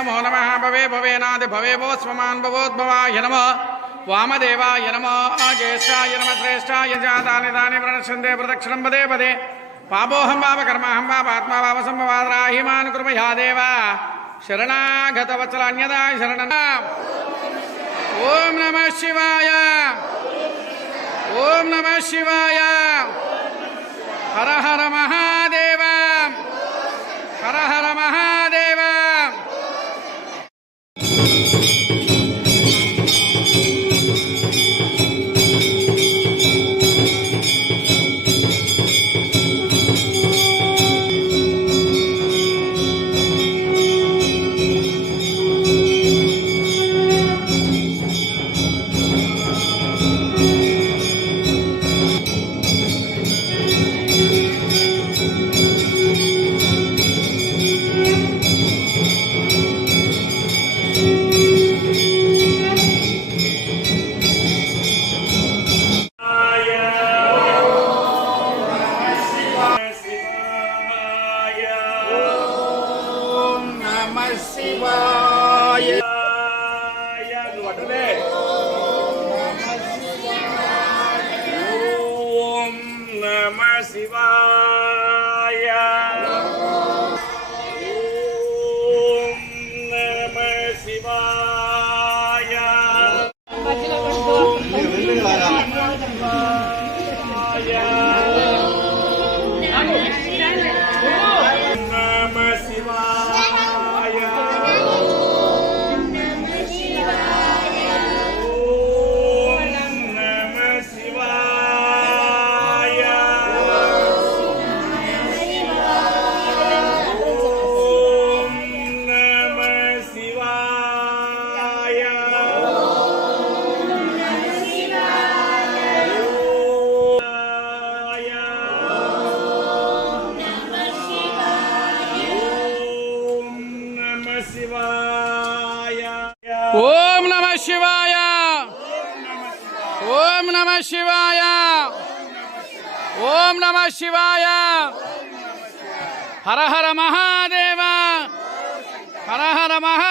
नमो नमः भवे भवेनादि भवेवो स्वमान् भवोद्भवाय नमः वामदेवाय नमः ज्येष्ठाय नमः श्रेष्ठाय जातानि तानि प्रणश्यन्ते प्रदक्षिणं पदे पदे पापोऽहं पाप कर्माहं पापात्मा पापसम्भवाद्राहिमान् कुर्मया देव शरणागतवत्सलान्यदा शरणं ॐ नमः शिवाय ॐ नमः शिवाय हर हर महादेव हर हर महादेव ओम नमः शिवाय ओम नमः शिवाय ओम नमः शिवाय हर हर महादेव हर हर महादेव